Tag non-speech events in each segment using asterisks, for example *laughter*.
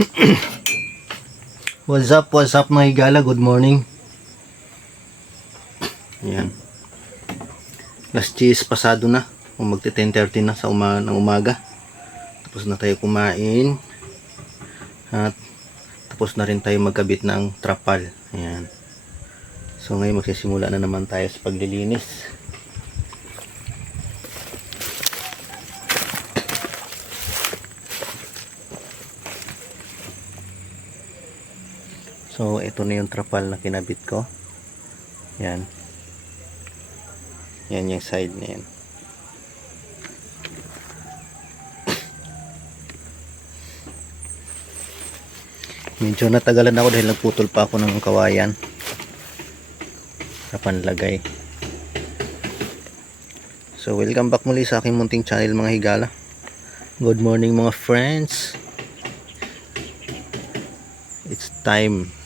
*coughs* What's up, what's up mga higala? Good morning. Yan. Last cheese pasado na. Kung magti 10.30 na sa uma ng umaga. Tapos na tayo kumain. At tapos na rin tayo magkabit ng trapal. Ayan. So ngayon magsisimula na naman tayo sa paglilinis. So, ito na yung trapal na kinabit ko. Yan. Yan yung side na yan. Medyo natagalan ako dahil nagputol pa ako ng kawayan. Sa panlagay. So, welcome back muli sa aking munting channel mga higala. Good morning mga friends. It's time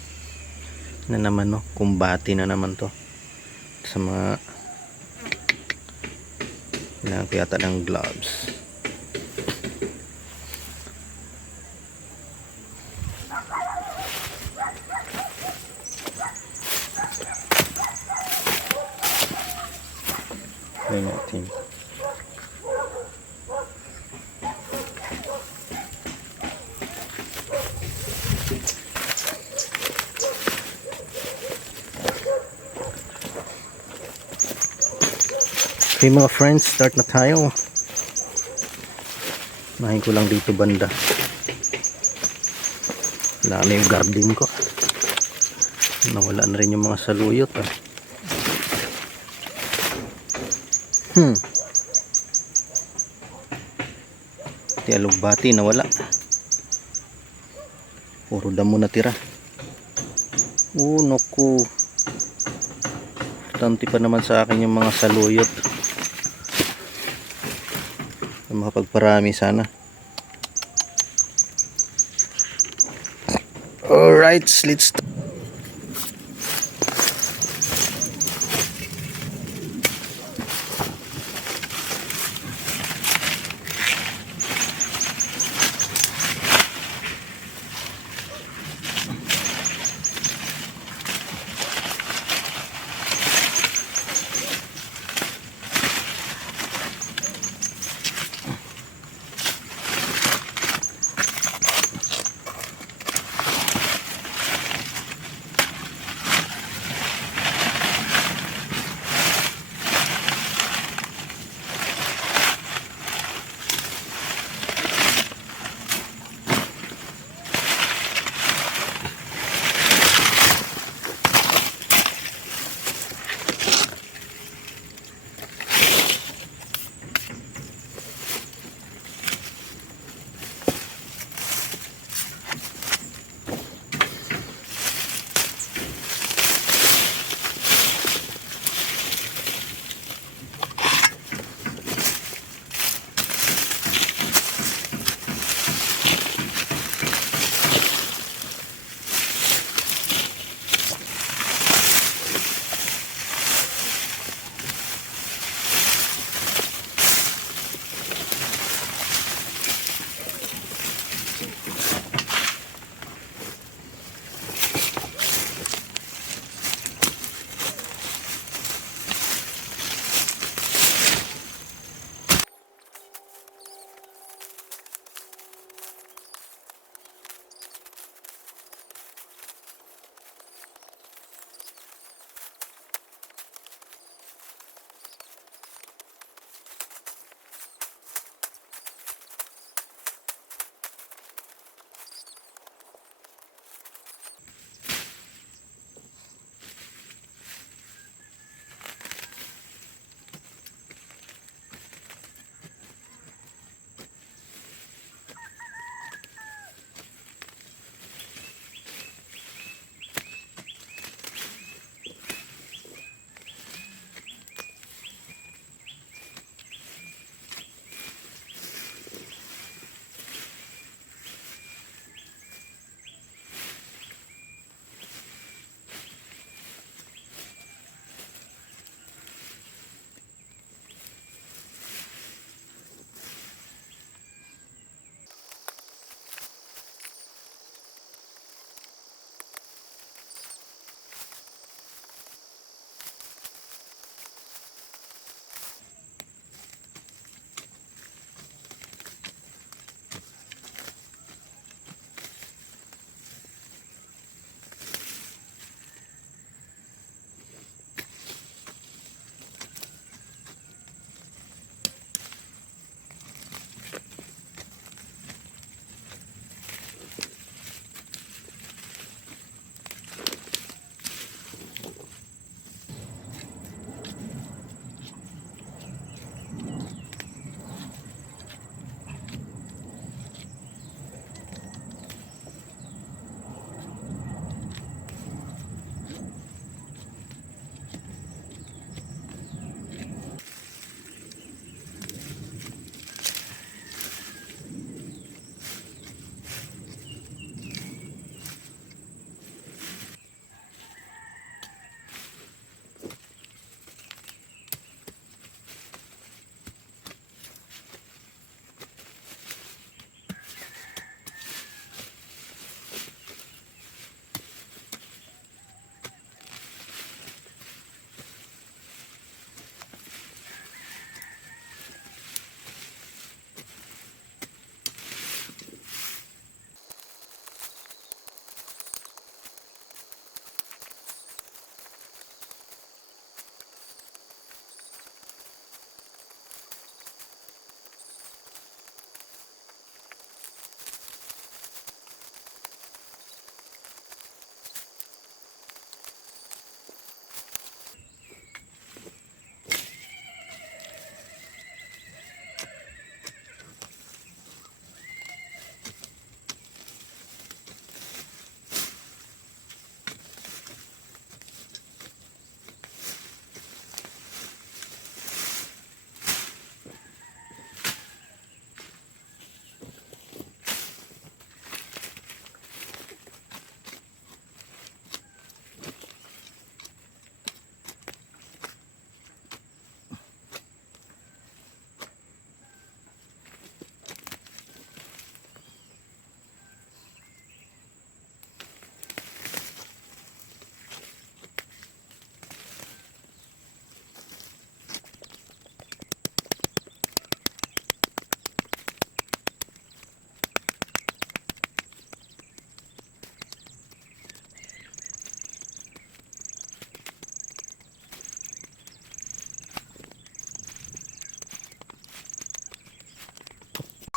na naman no? Kumbati na naman to. Sa mga kailangan ko yata ng gloves Try natin Okay mga friends, start na tayo. Mahin ko lang dito banda. Wala na yung garden ko. Nawala na rin yung mga saluyot. Ah. Hmm. Alugbati, nawala. Puro damo na tira. Oh, naku. Importante pa naman sa akin yung mga saluyot. Makapagparami sana. Alright, let's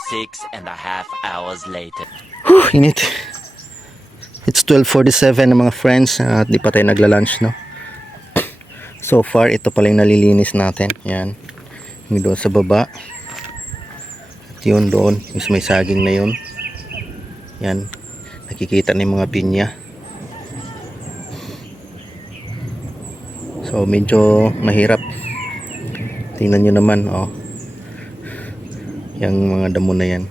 Six and a half hours later. Whew, init. It's 12.47 na mga friends at di pa tayo nagla-lunch no. So far, ito pala yung nalilinis natin. Yan. Yung doon sa baba. At yun doon, yung may saging na yun. Yan. Nakikita na yung mga pinya. So medyo mahirap. Tingnan nyo naman, oh. Yung mga damo na yan.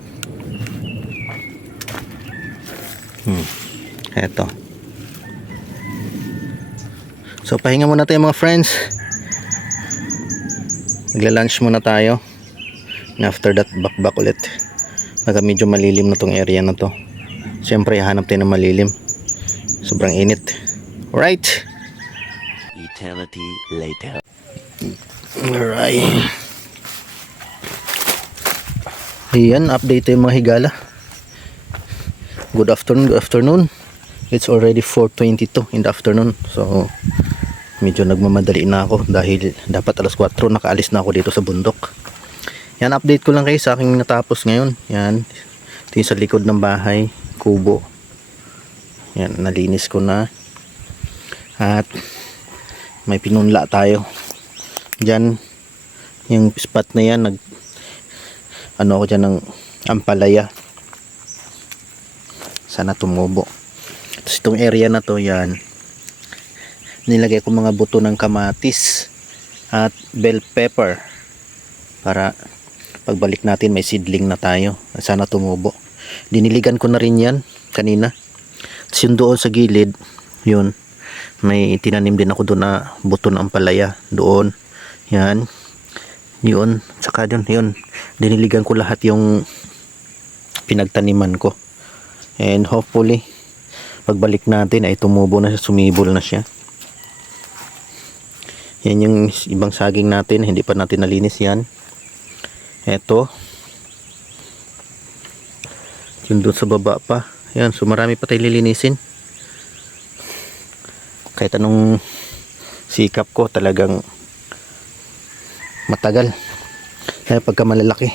Hmm. Eto. So pahinga muna tayo mga friends. Magla-lunch muna tayo. And after that, back-back ulit. Baka medyo malilim na tong area na to. Siyempre, hanap tayo ng malilim. Sobrang init. Alright. Eternity later. Alright. Ayan, update tayo mga higala. Good afternoon, good afternoon. It's already 4.22 in the afternoon. So, medyo nagmamadali na ako dahil dapat alas 4 nakaalis na ako dito sa bundok. Yan, update ko lang kayo sa aking natapos ngayon. Yan, ito yung sa likod ng bahay, kubo. Yan, nalinis ko na. At may pinunla tayo. Diyan, yung spot na yan, nag, ano ako dyan ng ampalaya. Sana tumubo. Tapos itong area na to, yan, nilagay ko mga buto ng kamatis at bell pepper para pagbalik natin may seedling na tayo. Sana tumubo. Diniligan ko na rin yan kanina. Tapos yung doon sa gilid, yun, may tinanim din ako doon na buto ng ampalaya doon. Yan. Yun. Tsaka dun, yun. Diniligan ko lahat yung pinagtaniman ko. And hopefully, pagbalik natin ay tumubo na siya, sumibol na siya. Yan yung ibang saging natin, hindi pa natin nalinis yan. Eto. Yun doon sa baba pa. Yan, so marami pa tayo lilinisin. Kahit anong sikap ko talagang matagal. Kaya pagka malalaki.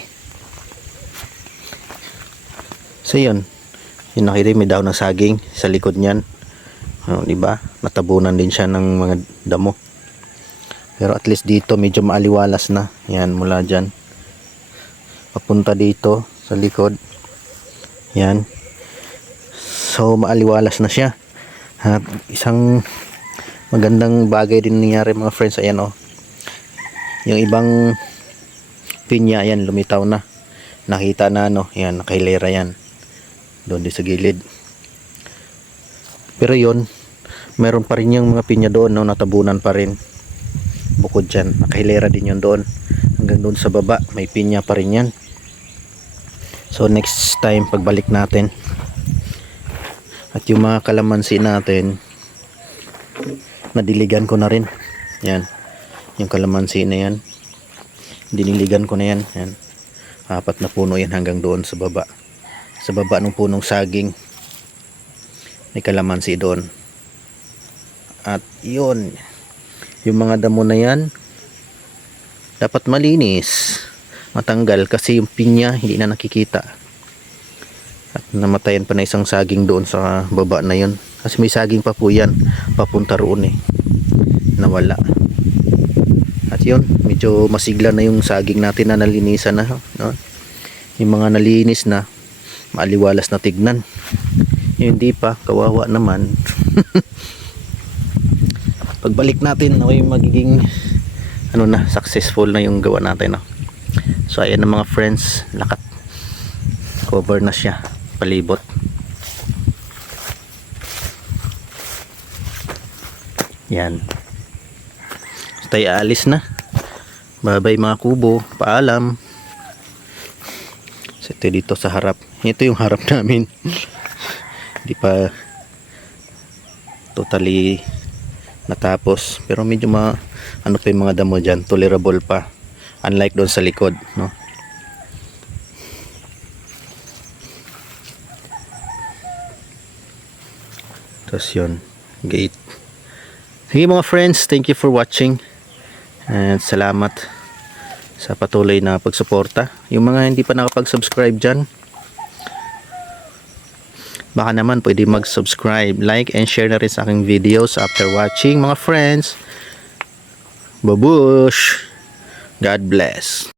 So yun. Yung nakita may daw ng saging sa likod niyan. Ano, di ba? Natabunan din siya ng mga damo. Pero at least dito medyo maaliwalas na. Yan mula diyan. Papunta dito sa likod. Yan. So maaliwalas na siya. At isang magandang bagay din nangyari mga friends ayan oh. Yung ibang pinya yan lumitaw na. Nakita na ano, yan nakahilera yan. Doon din sa gilid. Pero yon meron pa rin yung mga pinya doon no, natabunan pa rin. Bukod dyan, nakahilera din yun doon. Hanggang doon sa baba, may pinya pa rin yan. So next time pagbalik natin at yung mga kalamansi natin nadiligan ko na rin. Yan. Yung kalamansi na yan. Diniligan ko na yan. Yan. Apat na puno yan hanggang doon sa baba. Sa baba ng punong saging may kalamansi doon. At yun. Yung mga damo na yan dapat malinis. Matanggal kasi yung pinya hindi na nakikita. At namatayan pa na isang saging doon sa baba na yun. Kasi may saging pa po yan. Papunta roon eh. Nawala. At yun, medyo masigla na yung saging natin na nalinisan na. No? Yung mga nalinis na, maaliwalas na tignan. Hindi pa, kawawa naman. *laughs* Pagbalik natin, yung magiging ano na, successful na yung gawa natin. No? So ayan na mga friends, lakat. Cover na siya, palibot. Yan. Tayo aalis na. Bye-bye mga kubo. Paalam. So, ito dito sa harap. Ito yung harap *laughs* namin. Hindi pa totally natapos. Pero medyo ma ano pa yung mga damo dyan. Tolerable pa. Unlike doon sa likod. No? Tapos yun. Gate. Sige mga friends, thank you for watching. And salamat sa patuloy na pagsuporta. Yung mga hindi pa nakapag-subscribe dyan, baka naman pwede mag-subscribe, like, and share na rin sa aking videos after watching mga friends. Babush! God bless!